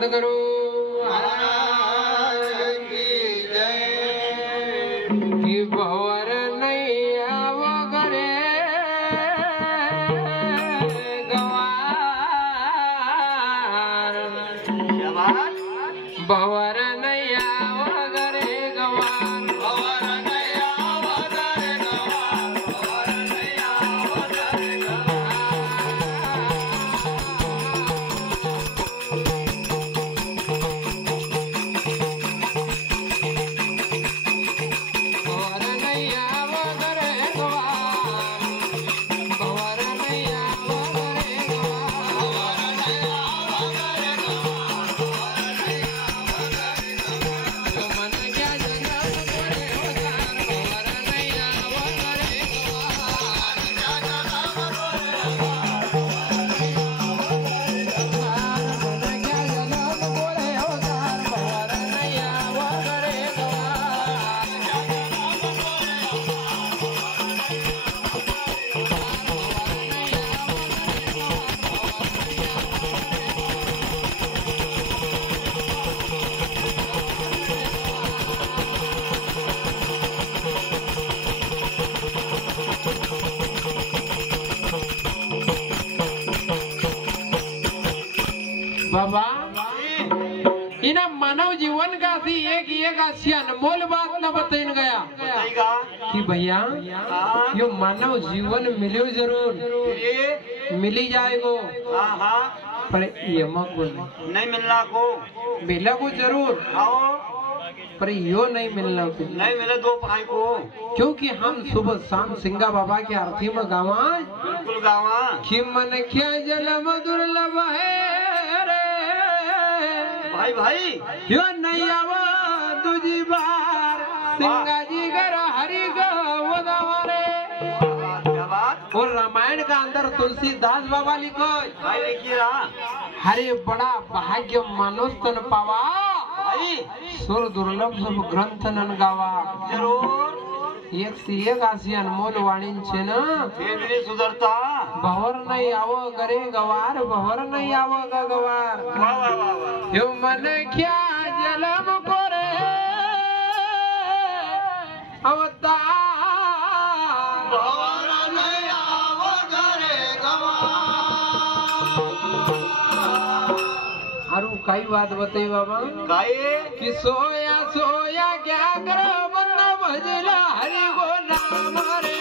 सदगुरु कि भवर नैया वगरे गवार भवर नैया वगरे गवार भवर नैया वगरे गवार भवर नैया वगरे बाबा इना मानव जीवन का सी एक ऐसी अनमोल बात न बताइन गया कि भैया यो मानव जीवन मिलो जरूर मिली जाएगो पर ये को नहीं मिलना को मिला को जरूर पर यो नहीं मिलना को नहीं मिले दो भाई को क्योंकि हम सुबह शाम सिंगा बाबा के आरती में गावा बिल्कुल गावा कि मन क्या जलम दुर्लभ है भाई भाई यो नहीं आवा दूजी बार सिंगा जी घर हरि गोदावरे और रामायण का अंदर तुलसीदास बाबा लिखो भाई देखिए हरे बड़ा भाग्य मानोस्तन पावा भाई सुर दुर्लभ सब ग्रंथ नन गावा जरूर एक से एक आसी अनमोल वाणी छे न धीरे सुधरता भवर नहीं आवो करे गवार भवर नहीं आवो गवार वाह वाह वाह वाह यो मन क्या जलम करे अवतार भवर नहीं आवो करे गवार अरु कई बात बताई बाबा काहे कि सोया सोया क्या करो बंदा भजला हरि को नाम रे